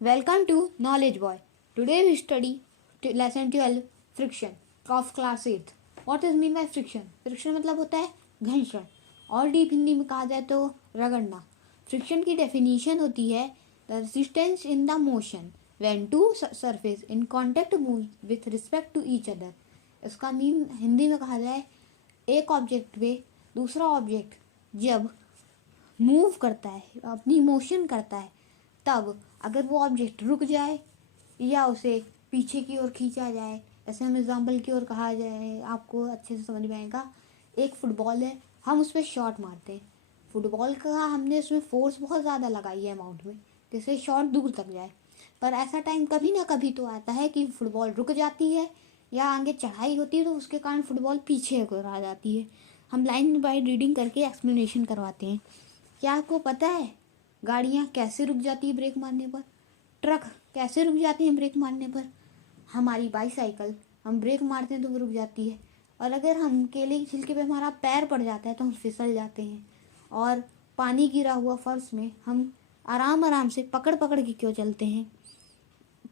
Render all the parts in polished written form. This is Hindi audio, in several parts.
Welcome to Knowledge Boy. Today we study lesson 12 friction of class 8th. What is mean by friction? Friction मतलब होता है घर्षण और डीप हिंदी में कहा जाए तो रगड़ना. फ्रिक्शन की डेफिनेशन होती है the resistance in the motion when two surface in contact move with respect to each other. इसका मीन हिंदी में कहा जाए एक ऑब्जेक्ट पे दूसरा ऑब्जेक्ट जब मूव करता है, अपनी मोशन करता है, तब अगर वो ऑब्जेक्ट रुक जाए या उसे पीछे की ओर खींचा जाए. ऐसे हम एग्जाम्पल की ओर कहा जाए, आपको अच्छे से समझ में आएगा. एक फुटबॉल है, हम उस पर शॉट मारते हैं. फुटबॉल का हमने उसमें फोर्स बहुत ज़्यादा लगाई है अमाउंट में, जिससे शॉट दूर तक जाए. पर ऐसा टाइम कभी ना कभी तो आता है कि फुटबॉल रुक जाती है या आगे चढ़ाई होती है, तो उसके कारण फुटबॉल पीछे को आ जाती है. हम लाइन बाय रीडिंग करके एक्सप्लेनेशन करवाते हैं. क्या आपको पता है गाड़ियाँ कैसे रुक जाती है ब्रेक मारने पर? ट्रक कैसे रुक जाती हैं ब्रेक मारने पर? हमारी बाईसाइकिल हम ब्रेक मारते हैं तो वो रुक जाती है. और अगर हम केले की छिलके पे हमारा पैर पड़ जाता है तो हम फिसल जाते हैं. और पानी गिरा हुआ फर्श में हम आराम आराम से पकड़ पकड़ के क्यों चलते हैं?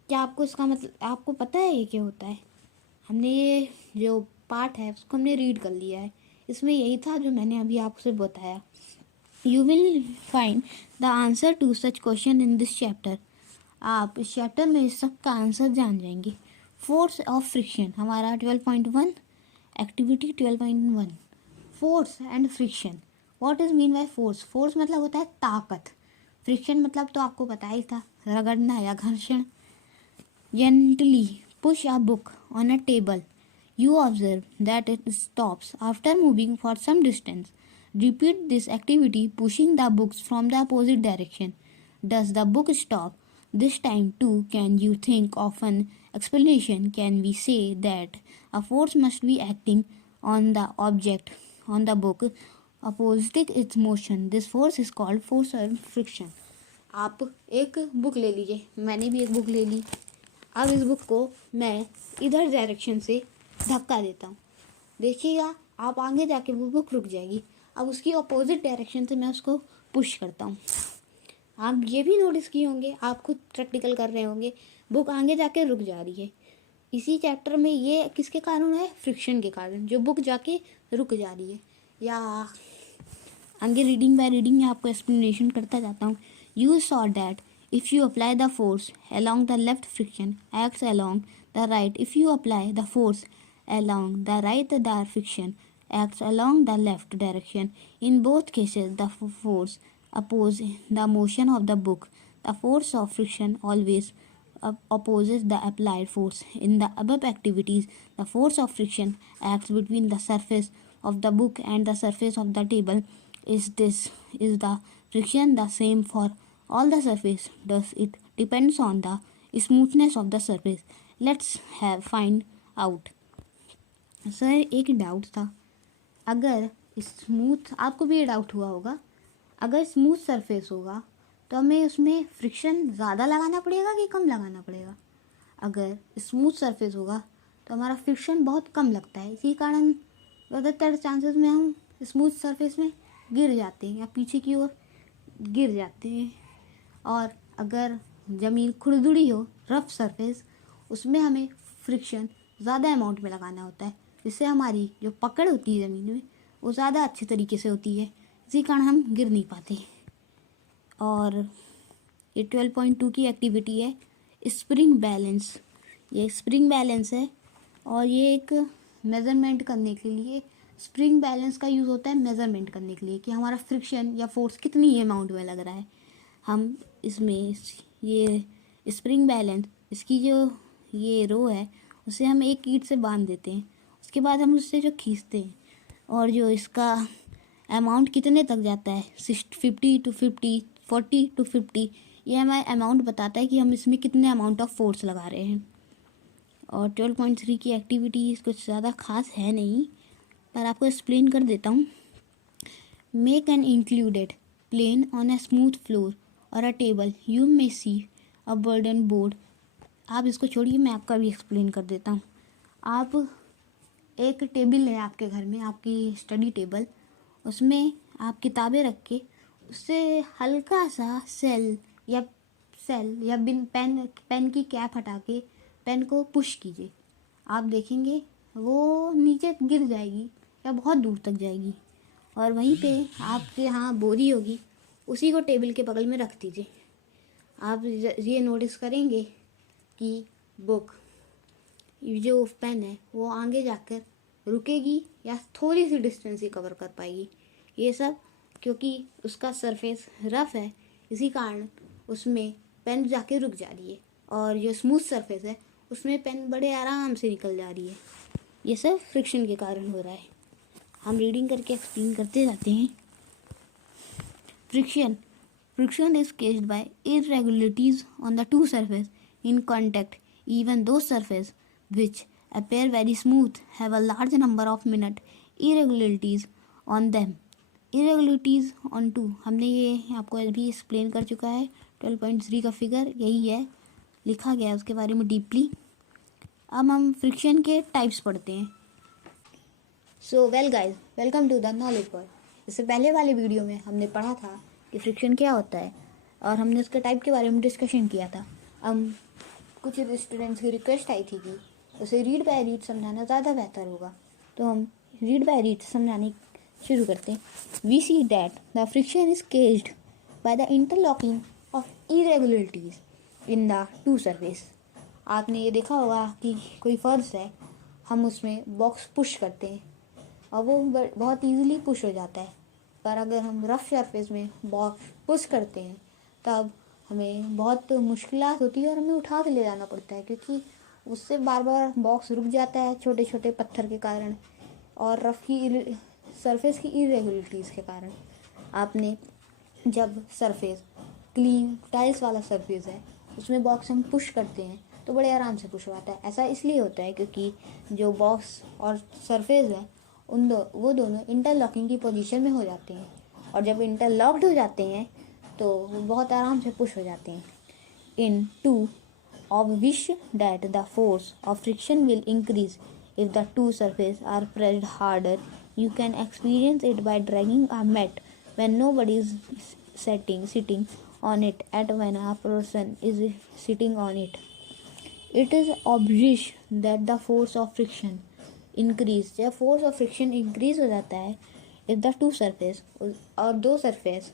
क्या आपको इसका मतलब आपको पता है ये क्या होता है? हमने ये जो पार्ट है उसको हमने रीड कर लिया है. इसमें यही था जो मैंने अभी आपसे बताया. You will find the answer to such question in this chapter. आप इस चैप्टर में इस सब का आंसर जान जाएंगे. फोर्स ऑफ फ्रिक्शन हमारा 12.1 activity 12.1 force and friction. What is mean by force? Force मतलब होता है ताकत. फ्रिक्शन मतलब तो आपको पता ही था, रगड़ना या घर्षण. Gently push a book on a table. You observe that it stops after moving for some distance. Repeat this activity pushing the books from the opposite direction. Does the book stop? This time too, can you think of an explanation? Can we say that a force must be acting on the object on the book opposite its motion? This force is called force or friction. आप एक बुक ले लीजिए, मैंने भी एक बुक ले ली. अब इस बुक को मैं इधर डायरेक्शन से धक्का देता हूँ. देखिएगा आप आगे जाके वो बुक रुक जाएगी. अब उसकी अपोजिट डायरेक्शन से मैं उसको पुश करता हूँ. आप ये भी नोटिस किए होंगे, आप खुद प्रैक्टिकल कर रहे होंगे, बुक आगे जाके रुक जा रही है. इसी चैप्टर में ये किसके कारण है? फ्रिक्शन के कारण, जो बुक जाके रुक जा रही है. या आगे रीडिंग बाय रीडिंग में आपको एक्सप्लेनेशन करता जाता हूँ. You saw that if you apply the force along the left, friction acts along the right. If you apply the force along the right, the friction acts along the left direction. In both cases the force opposes the motion of the book. The force of friction always opposes the applied force. In the above activities the force of friction acts between the surface of the book and the surface of the table. Is the friction the same for all the surface? Does it depends on the smoothness of the surface? Let's find out. Sir एक डाउट था, अगर स्मूथ, आपको भी ये डाउट हुआ होगा, अगर स्मूथ सरफेस होगा तो हमें उसमें फ्रिक्शन ज़्यादा लगाना पड़ेगा कि कम लगाना पड़ेगा? अगर स्मूथ सरफेस होगा तो हमारा फ्रिक्शन बहुत कम लगता है. इसी कारण ज़्यादातर चांसेस में हम स्मूथ सरफेस में गिर जाते हैं या पीछे की ओर गिर जाते हैं. और अगर ज़मीन खुरदुरी हो, रफ सरफेस, उसमें हमें फ्रिक्शन ज़्यादा अमाउंट में लगाना होता है, जिससे हमारी जो पकड़ होती है ज़मीन में वो ज़्यादा अच्छे तरीके से होती है. इसी कारण हम गिर नहीं पाते. और ये 12.2 की एक्टिविटी है स्प्रिंग बैलेंस. ये स्प्रिंग बैलेंस है और ये एक मेज़रमेंट करने के लिए, स्प्रिंग बैलेंस का यूज़ होता है मेज़रमेंट करने के लिए कि हमारा फ्रिक्शन या फोर्स कितनी अमाउंट में लग रहा है. हम इसमें ये स्प्रिंग बैलेंस, इसकी जो ये रो है उसे हम एक ईंट से बांध देते हैं. उसके बाद हम उससे जो खींचते हैं और जो इसका अमाउंट कितने तक जाता है 50 to 50, 40 to 50, ये हमें अमाउंट बताता है कि हम इसमें कितने अमाउंट ऑफ फोर्स लगा रहे हैं. और 12.3 की एक्टिविटी कुछ ज़्यादा खास है नहीं, पर आपको एक्सप्लेन कर देता हूँ. Make an included plane on a smooth floor और a table. You may see a burden board. आप इसको छोड़िए, मैं आपका भी एक्सप्लेन कर देता हूँ. आप एक टेबल है आपके घर में, आपकी स्टडी टेबल, उसमें आप किताबें रख के उससे हल्का सा सेल या सेल या बिन पेन की कैप हटा के पेन को पुश कीजिए, आप देखेंगे वो नीचे गिर जाएगी या बहुत दूर तक जाएगी। और वहीं पे आपके यहाँ बोरी होगी, उसी को टेबल के बगल में रख दीजिए। आप ये नोटिस करेंगे कि बुक जो पेन है वो आगे जाकर रुकेगी या थोड़ी सी डिस्टेंस ही कवर कर पाएगी। ये सब क्योंकि उसका सरफेस रफ है, इसी कारण उसमें पेन जाके रुक जा रही है, और जो स्मूथ सरफेस है उसमें पेन बड़े आराम से निकल जा रही है। ये सब फ्रिक्शन के कारण हो रहा है। हम रीडिंग करके एक्सप्लेन करते जाते हैं। Friction is caused by irregularities on the two surfaces in contact. Even those surfaces which appear very smooth have a large number of minute irregularities on them. Irregularities on two, हमने ये आपको अभी एक्सप्लेन कर चुका है। 12.3 का फिगर यही है, लिखा गया है उसके बारे में डीपली। अब हम फ्रिक्शन के टाइप्स पढ़ते हैं। So well guys, welcome to the knowledge boy. इससे पहले वाले वीडियो में हमने पढ़ा था कि फ्रिक्शन क्या होता है और हमने उसके टाइप के बारे में डिस्कशन किया था। अब कुछ स्टूडेंट्स की रिक्वेस्ट आई थी कि उसे रीड बाय रीड समझाना ज़्यादा बेहतर होगा, तो हम रीड बाय रीड समझाने शुरू करते हैं। We see that the friction is caused by the interlocking of irregularities in the two surface. आपने ये देखा होगा कि कोई फर्श है, हम उसमें बॉक्स पुश करते हैं और वो बहुत इजीली पुश हो जाता है, पर अगर हम रफ सरफेस में बॉक्स पुश करते हैं तब हमें बहुत मुश्किलात होती है और हमें उठा के ले जाना पड़ता है, क्योंकि उससे बार बार बॉक्स रुक जाता है छोटे छोटे पत्थर के कारण और रफ की सरफेस की इरेगुलरिटीज़ के कारण। आपने जब सरफेस क्लीन टाइल्स वाला सरफेस है उसमें बॉक्स हम पुश करते हैं तो बड़े आराम से पुश हो जाता है। ऐसा इसलिए होता है क्योंकि जो बॉक्स और सरफेस है वो दोनों इंटरलॉकिंग की पोजीशन में हो जाते हैं, और जब इंटरलॉक्ड हो जाते हैं तो वो बहुत आराम से पुश हो जाते हैं। इन to of which that the force of friction will increase if the two surfaces are pressed harder. You can experience it by dragging a mat when nobody is sitting on it and when a person is sitting on it. It is obvious that the force of friction increase, जब force of friction increase हो जाता है if the two surface और दो surface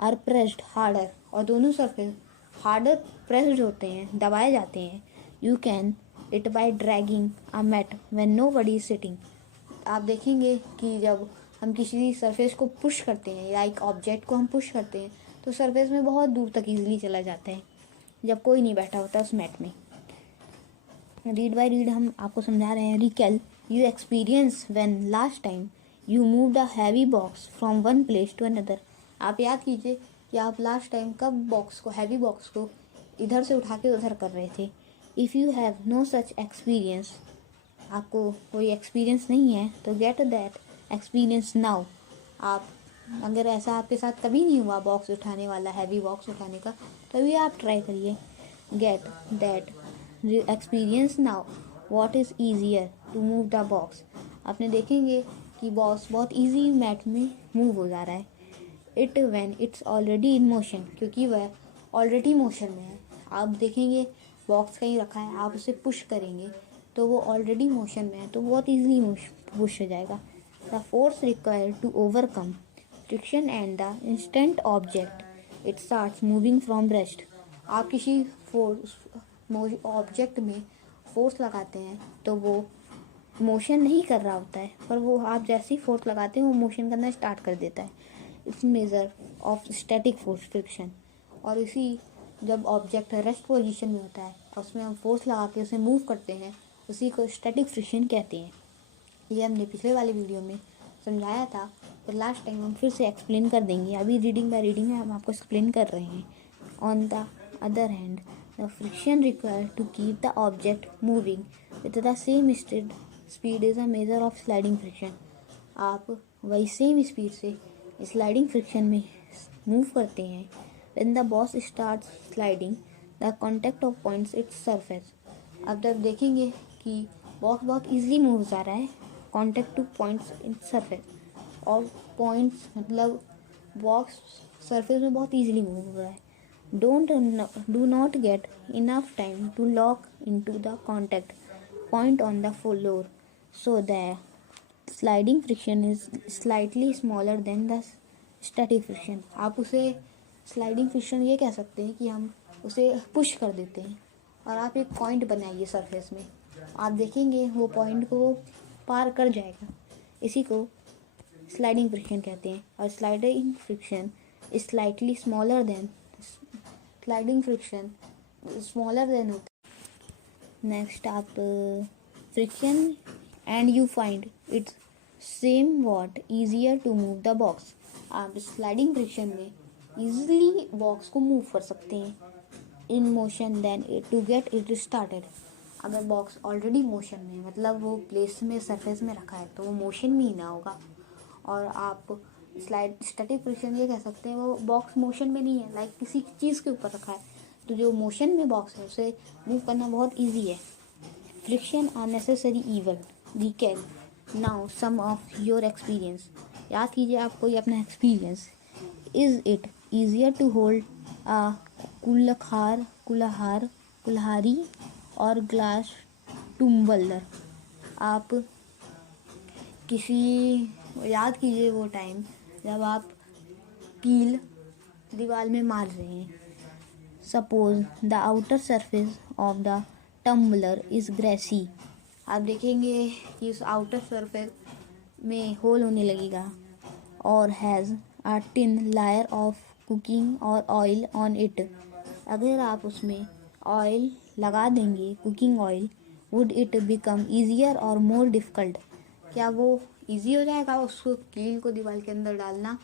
are pressed harder, और दोनों surface हार्डर प्रेस्ड होते हैं, दबाए जाते हैं। You can it by dragging a mat when nobody is sitting. आप देखेंगे कि जब हम किसी सरफेस को पुश करते हैं या एक ऑब्जेक्ट को हम पुश करते हैं तो सरफेस में बहुत दूर तक इजीली चला जाता है जब कोई नहीं बैठा होता उस मैट में। रीड बाय रीड हम आपको समझा रहे हैं। Recall you experience when last time you moved a heavy box from one place to another. आप याद कीजिए कि आप लास्ट टाइम कब हैवी बॉक्स को इधर से उठा के उधर कर रहे थे। If you have no such experience, आपको कोई एक्सपीरियंस नहीं है तो गेट दैट एक्सपीरियंस नाउ। आप अगर ऐसा आपके साथ कभी नहीं हुआ बॉक्स उठाने वाला, हैवी बॉक्स उठाने का, तभी आप ट्राई करिए। Get that experience now what is easier to move the box. आपने देखेंगे कि बॉक्स बहुत ईजी मैट में मूव हो जा रहा है। It when it's already in motion, क्योंकि वह ऑलरेडी मोशन में है। आप देखेंगे बॉक्स कहीं रखा है, आप उसे पुश करेंगे तो वो ऑलरेडी मोशन में है तो बहुत इजीली पुश हो जाएगा। The force required to overcome friction and the instant object it starts moving from rest. आप किसी ऑब्जेक्ट में फोर्स लगाते हैं तो वो मोशन नहीं कर रहा होता है, पर वो आप जैसे ही फोर्स लगाते हैं वो मोशन करना स्टार्ट कर देता है। It's measure of static force friction. और इसी जब ऑब्जेक्ट रेस्ट पोजीशन में होता है और उसमें हम फोर्स लगा के उसे मूव करते हैं, उसी को स्टैटिक फ्रिक्शन कहते हैं। ये हमने पिछले वाले वीडियो में समझाया था, तो लास्ट टाइम हम फिर से एक्सप्लेन कर देंगे। अभी रीडिंग बाय रीडिंग में हम आपको एक्सप्लेन कर रहे हैं। On the other hand the friction required to keep the object moving with the same speed is a measure of sliding friction. आप वही सेम स्पीड से स्लाइडिंग फ्रिक्शन में मूव करते हैं। When the boss starts sliding, the contact of points its surface. अब जब देखेंगे कि बॉक्स बहुत इजीली मूव जा रहा है, contact two points its surface, और पॉइंट्स मतलब बॉक्स सरफेस में बहुत इजीली मूव हो रहा है। Do not get enough time to lock into the contact point on the floor, so the sliding friction is slightly smaller than the static friction. आप उसे स्लाइडिंग फ्रिक्शन ये कह सकते हैं कि हम उसे पुश कर देते हैं और आप एक पॉइंट बनाइए सरफेस में, आप देखेंगे वो पॉइंट को पार कर जाएगा। इसी को स्लाइडिंग फ्रिक्शन कहते हैं। और sliding friction is slightly smaller than sliding friction smaller than होता है। नेक्स्ट आप friction and you find it's somewhat easier to move the box. आप स्लाइडिंग फ्रिक्शन में ईजिली बॉक्स को मूव कर सकते हैं in motion than to get it started. अगर बॉक्स ऑलरेडी मोशन में मतलब वो प्लेस में सरफेस में रखा है तो वो मोशन में ही ना होगा। और आप स्टैटिक फ्रिक्शन ये कह सकते हैं वो बॉक्स मोशन में नहीं है, लाइक किसी चीज़ के ऊपर रखा है तो जो मोशन में बॉक्स है उसे मूव करना बहुत ईजी है। Friction are necessary evil recall now some of your experience. याद कीजिए आप कोई अपना experience. Is it easier to hold a कुल्हाड़ी और ग्लास टुम्बलर। आप किसी याद कीजिए वो टाइम जब आप कील दीवार में मार रहे हैं। Suppose the outer surface of the tumbler is greasy. आप देखेंगे कि उस आउटर सरफेस में होल होने लगेगा और has a thin layer of cooking और ऑयल ऑन इट। अगर आप उसमें ऑयल लगा देंगे cooking oil, would it become easier or more difficult. क्या वो ईजी हो जाएगा उसको कील को दीवार के अंदर डालना?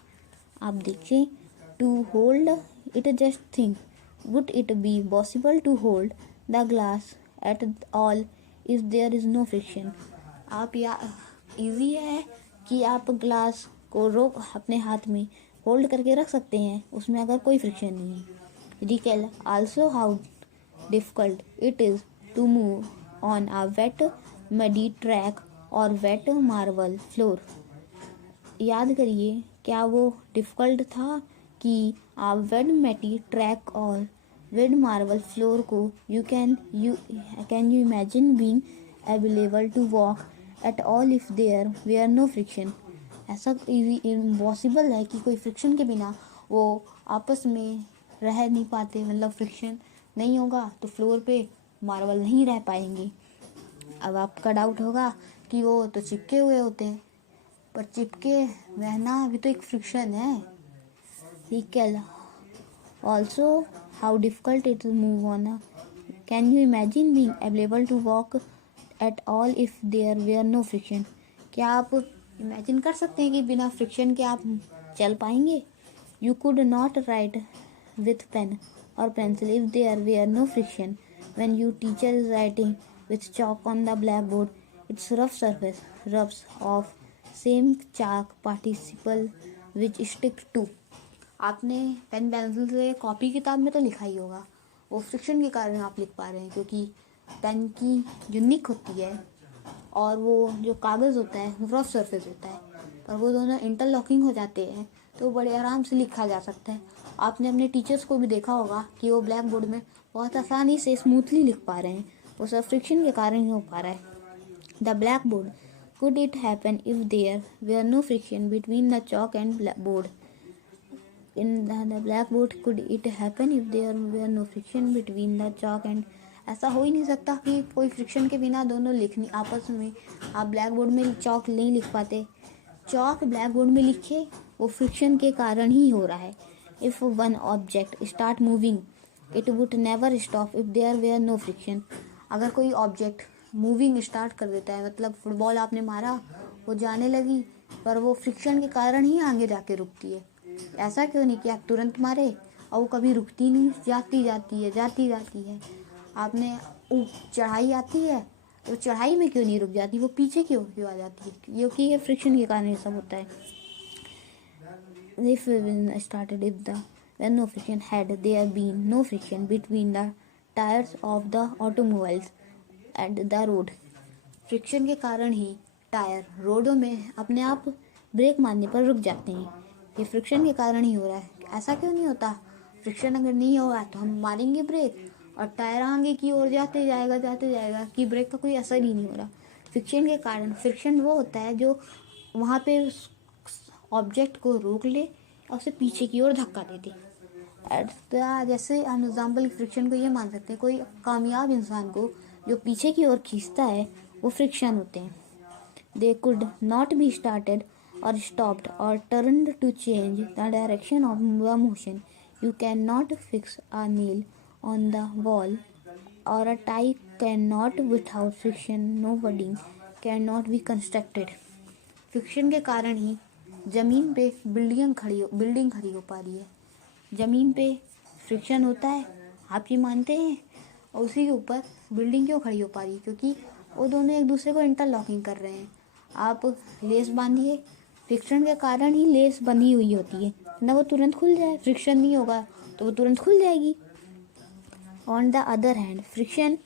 आप देखिए to hold it just think would it be possible to hold the glass at all if there is no friction. आप या ईजी है कि आप ग्लास को रोक अपने हाथ में होल्ड करके रख सकते हैं उसमें अगर कोई फ्रिक्शन नहीं है। Recall also how difficult it is to move on a wet muddy track और वेट मार्बल फ्लोर। याद करिए क्या वो डिफ़िकल्ट था कि आप वेट मैटी ट्रैक और वेट मार्बल फ्लोर को can you imagine being available to walk at all if there were no friction. ऐसा इम्पॉसिबल है कि कोई फ्रिक्शन के बिना वो आपस में रह नहीं पाते, मतलब फ्रिक्शन नहीं होगा तो फ्लोर पे मार्बल नहीं रह पाएंगे। अब आपका डाउट होगा कि वो तो चिपके हुए होते हैं, पर चिपके रहना भी तो एक फ्रिक्शन है। Recall also how difficult it move on can you imagine being available to walk at all if there were no friction. क्या आप इमेजिन कर सकते हैं कि बिना फ्रिक्शन के आप चल पाएंगे? You could not write with pen और pencil if there were no friction. When you teacher is writing with chalk on the blackboard, its rough surface rubs off same chalk participle which stick to। आपने पेन पेंसिल से कॉपी किताब में तो लिखा ही होगा, वो फ्रिक्शन के कारण आप लिख पा रहे हैं क्योंकि पेन की जो निक होती है और वो जो कागज़ होता है वो रफ सरफेस होता है, पर वो दोनों इंटरलॉकिंग हो जाते हैं तो बड़े आराम से लिखा जा सकता है। आपने अपने टीचर्स को भी देखा होगा कि वो ब्लैक बोर्ड में बहुत आसानी से स्मूथली लिख पा रहे हैं, वो सब फ्रिक्शन के कारण ही हो पा रहा है। The blackboard could it happen if there were no friction between the chalk and board. In the blackboard could it happen if there were no friction between the chalk and. ऐसा हो ही नहीं सकता कि कोई फ्रिक्शन के बिना दोनों लिखनी आपस में। आप ब्लैक बोर्ड में चॉक नहीं लिख पाते, चॉक ब्लैक बोर्ड में लिखे वो फ्रिक्शन के कारण ही हो रहा है। If one object start moving it would never stop if there were no friction. अगर कोई ऑब्जेक्ट मूविंग स्टार्ट कर देता है, मतलब फुटबॉल आपने मारा वो जाने लगी, पर वो फ्रिक्शन के कारण ही आगे जाके रुकती है। ऐसा क्यों नहीं कि आप तुरंत मारे और वो कभी रुकती नहीं, जाती है। आपने चढ़ाई आती है तो चढ़ाई में क्यों नहीं रुक जाती, वो पीछे क्यों आ जाती है, क्योंकि ये फ्रिक्शन के कारण ये सब होता है। If started if the when no friction had there been no friction between the tires of the automobiles and the road। Friction के कारण ही टायर रोडों में अपने आप ब्रेक मारने पर रुक जाते हैं, ये फ्रिक्शन के कारण ही हो रहा है। ऐसा क्यों नहीं होता, फ्रिक्शन अगर नहीं होगा तो हम मारेंगे ब्रेक और टायर आगे की ओर जाते जाएगा कि ब्रेक का कोई असर ही नहीं हो रहा। फ्रिक्शन के कारण, फ्रिक्शन वो होता है जो वहाँ पे ऑब्जेक्ट को रोक ले और उसे पीछे की ओर धक्का दे दे। जैसे हम एग्जाम्पल फ्रिक्शन को ये मान सकते हैं, कोई कामयाब इंसान को जो पीछे की ओर खींचता है वो फ्रिक्शन होते हैं। They could not be started or stopped or turned to change the direction of the motion. You cannot fix a nail on the wall or a tie cannot without friction. No building cannot be constructed. Friction के कारण ही ज़मीन पे बिल्डिंग खड़ी हो पा रही है। ज़मीन पे फ्रिक्शन होता है, आप ये मानते हैं, और उसी के ऊपर बिल्डिंग क्यों खड़ी हो पा रही है? क्योंकि वो दोनों एक दूसरे को इंटरलॉकिंग कर रहे हैं। आप लेस बांधिए, फ्रिक्शन के कारण ही लेस बंधी हुई होती है ना, वो तुरंत खुल जाए। फ्रिक्शन नहीं होगा तो वो तुरंत खुल जाएगी। On the other hand, friction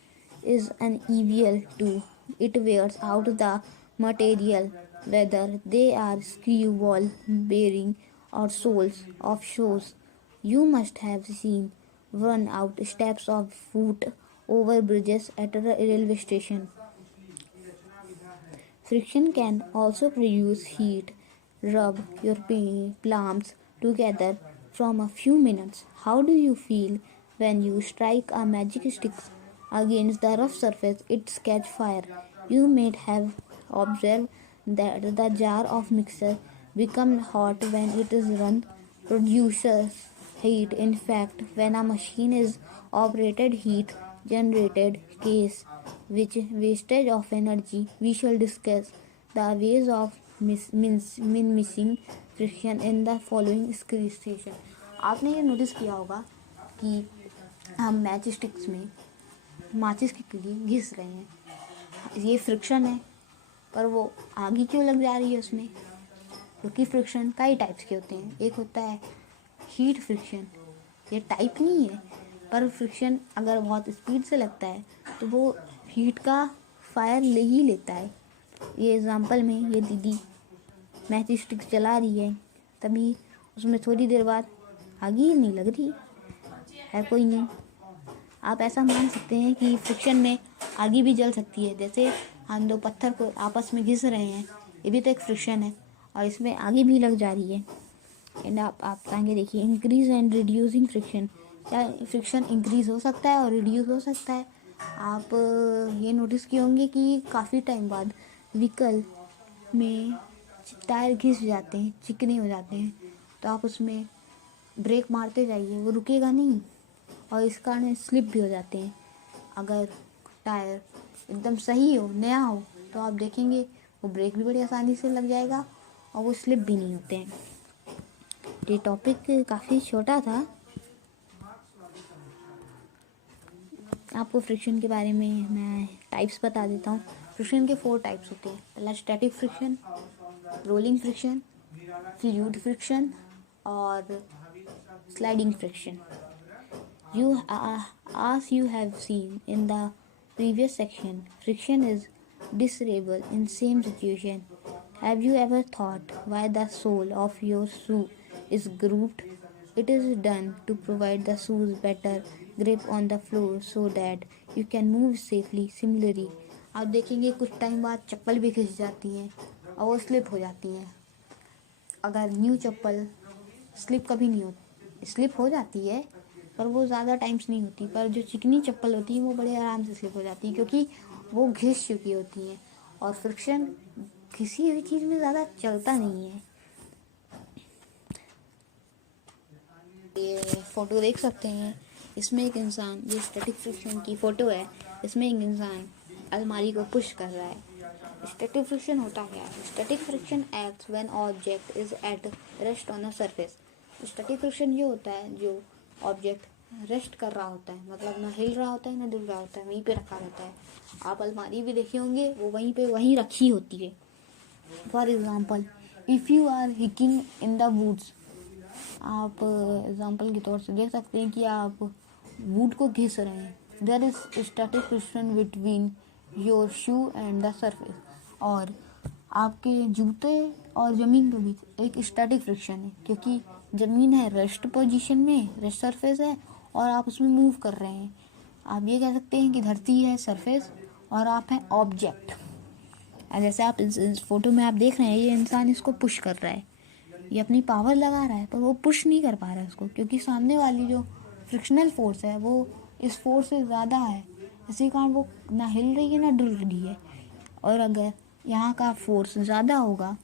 is an evil to it wears out the material whether they are screw, ball bearing और soles of shoes. You must have seen worn out steps of foot over bridges at a railway station. Friction can also produce heat. Rub your palms together from a few minutes. How do you feel when you strike a magic stick against the rough surface? It catches fire. You may have observed that the jar of mixture becomes hot when it is run, produces heat. In fact, when a machine is operated, heat generated case which wastage of energy. We shall discuss the ways of minimizing friction in the following session. आपने ये नोटिस किया होगा कि हम मैच स्टिक्स में माचिस की किली घिस रहे हैं, ये फ्रिक्शन है, पर वो आगे क्यों लग जा रही है उसमें? क्योंकि फ्रिक्शन कई टाइप्स के होते हैं। एक होता है हीट फ्रिक्शन, ये टाइप नहीं है, पर फ्रिक्शन अगर बहुत स्पीड से लगता है तो वो हीट का फायर ले ही लेता है। ये एग्जांपल में ये दीदी मैच स्टिक चला रही है, तभी उसमें थोड़ी देर बाद आग ही नहीं लग रही है, कोई नहीं। आप ऐसा मान सकते हैं कि फ्रिक्शन में आग भी जल सकती है। जैसे हम दो पत्थर को आपस में घिस रहे हैं, ये भी तो एक फ्रिक्शन है और इसमें आग भी लग जा रही है। एंड आप आगे देखिए, इंक्रीज एंड रिड्यूसिंग फ्रिक्शन। क्या फ्रिक्शन इंक्रीज हो सकता है और रिड्यूस हो सकता है? आप ये नोटिस किए होंगे कि काफ़ी टाइम बाद व्हीकल में टायर घिस जाते हैं, चिकने हो जाते हैं, तो आप उसमें ब्रेक मारते जाइए, वो रुकेगा नहीं और इस कारण स्लिप भी हो जाते हैं। अगर टायर एकदम सही हो, नया हो, तो आप देखेंगे वो ब्रेक भी बड़ी आसानी से लग जाएगा और वो स्लिप भी नहीं होते हैं। ये टॉपिक काफ़ी छोटा था। आपको फ्रिक्शन के बारे में मैं टाइप्स बता देता हूँ। फ्रिक्शन के 4 टाइप्स होते हैं। पहला static friction, rolling friction, fluid friction और sliding friction. As you have seen in the previous section, friction is desirable in same situation. Have you ever thought why the sole of your shoe is grooved? It is done to provide the shoes better grip on the floor so that you can move safely. Similarly, आप देखेंगे कुछ टाइम बाद चप्पल भी घिस जाती हैं और वो स्लिप हो जाती हैं। अगर न्यू चप्पल स्लिप कभी नहीं होती, स्लिप हो जाती है पर वो ज़्यादा टाइम्स नहीं होती, पर जो चिकनी चप्पल होती है वो बड़े आराम से स्लिप हो जाती है क्योंकि वो घिस चुकी होती हैं और फ्रिक्शन किसी भी चीज़ में ज़्यादा चलता नहीं है। ये फ़ोटो देख सकते हैं, इसमें एक इंसान, ये स्टैटिक फ्रिक्शन की फ़ोटो है, इसमें एक इंसान अलमारी को पुश कर रहा है। स्टैटिक फ्रिक्शन होता क्या है? Static friction acts when object is at rest on a surface. Static friction ये होता है जो ऑब्जेक्ट रेस्ट कर रहा होता है, मतलब ना हिल रहा होता है ना डुल रहा होता है, वहीं पे रखा रहता है। आप अलमारी भी देखे होंगे, वो वहीं पे वहीं रखी होती है। For example, if you are hiking in the woods, आप एग्जाम्पल के तौर से देख सकते हैं कि आप वुड को घिस रहे हैं। There is static friction between your shoe and the surface, और आपके जूते और ज़मीन के बीच एक स्टैटिक फ्रिक्शन है क्योंकि ज़मीन है रेस्ट पोजीशन में, रेस्ट सरफेस है, और आप उसमें मूव कर रहे हैं। आप ये कह सकते हैं कि धरती है सरफेस और आप हैं ऑब्जेक्ट। जैसे आप इस फोटो में आप देख रहे हैं, ये इंसान इसको पुश कर रहा है, ये अपनी पावर लगा रहा है, पर वो पुश नहीं कर पा रहा है उसको, क्योंकि सामने वाली जो फ्रिक्शनल फोर्स है वो इस फोर्स से ज़्यादा है। इसी कारण वो ना हिल रही है ना डुल रही है। और अगर यहाँ का फोर्स ज़्यादा होगा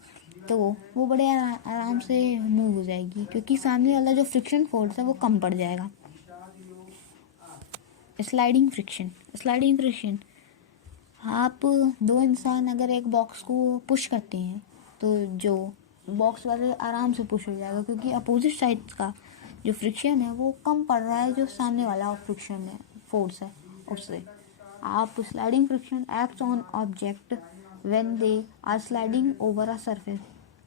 तो वो बड़े आराम से मूव हो जाएगी, क्योंकि सामने वाला जो फ्रिक्शन फोर्स है वो कम पड़ जाएगा। स्लाइडिंग फ्रिक्शन, आप दो इंसान अगर एक बॉक्स को पुश करते हैं तो जो बॉक्स वाले आराम से पुश हो जाएगा, क्योंकि अपोजिट साइड का जो फ्रिक्शन है वो कम पड़ रहा है जो सामने वाला फ्रिक्शन है फोर्स है उससे। आप sliding friction acts on object when they are sliding over a surface.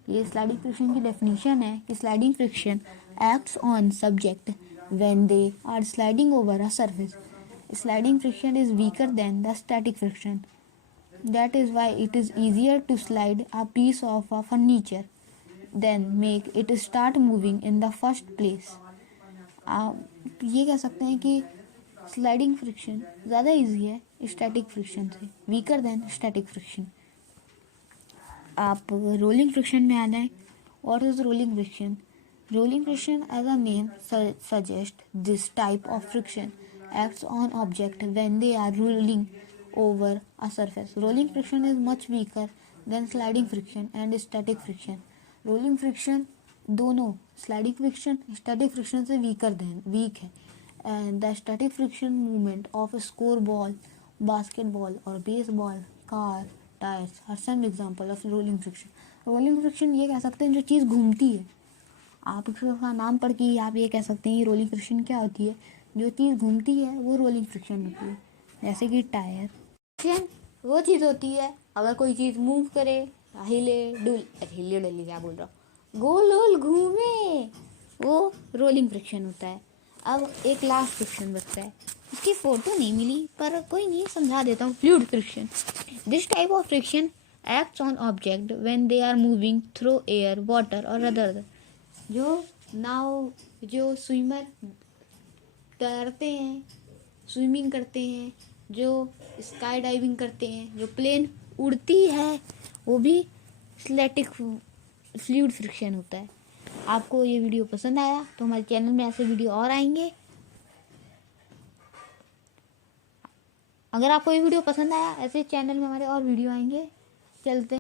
ये स्लाइडिंग फ्रिक्शन की डेफिनेशन है कि sliding friction acts on subject when they are sliding over a surface. Sliding friction is weaker than the static friction. That is why it is easier to slide a piece of a furniture than make it start moving in the first place. आप ये कह सकते हैं कि स्लाइडिंग फ्रिक्शन ज़्यादा इजी है स्टैटिक फ्रिक्शन से, वीकर देन स्टैटिक फ्रिक्शन। आप रोलिंग फ्रिक्शन में आ जाए। What is rolling friction? Rolling friction as a name suggest this type of friction acts on object when they are rolling over a surface. Rolling friction is much weaker than sliding friction and static friction. Rolling friction दोनों sliding friction static friction से weak है। And the static friction movement of a score ball, basketball और baseball, car, tires are some example of rolling friction. Rolling friction ये कह सकते हैं जो चीज़ घूमती है। आप उसका नाम पढ़ के आप ये कह सकते हैं कि रोलिंग फ्रिक्शन क्या होती है। जो चीज़ घूमती है वो रोलिंग फ्रिक्शन होती है। जैसे कि टायर। फ्रिक्शन वो चीज़ होती है अगर कोई चीज़ मूव करे, हिले डुले क्या बोल रहा हूँ, गोल गोल घूमे, वो रोलिंग फ्रिक्शन होता है। अब एक लास्ट फ्रिक्शन बचता है, इसकी फ़ोटो नहीं मिली पर कोई नहीं, समझा देता हूँ। Fluid friction. This type of friction acts on object when they are moving through air, water or other. जो नाव, जो स्विमर तैरते हैं, स्विमिंग करते हैं, जो स्काई डाइविंग करते हैं, जो प्लेन उड़ती है, वो भी स्टैटिक फ्लूइड फ्रिक्शन होता है। आपको ये वीडियो पसंद आया तो हमारे चैनल में ऐसे वीडियो और आएंगे। अगर आपको ये वीडियो पसंद आया, ऐसे चैनल में हमारे और वीडियो आएंगे। चलते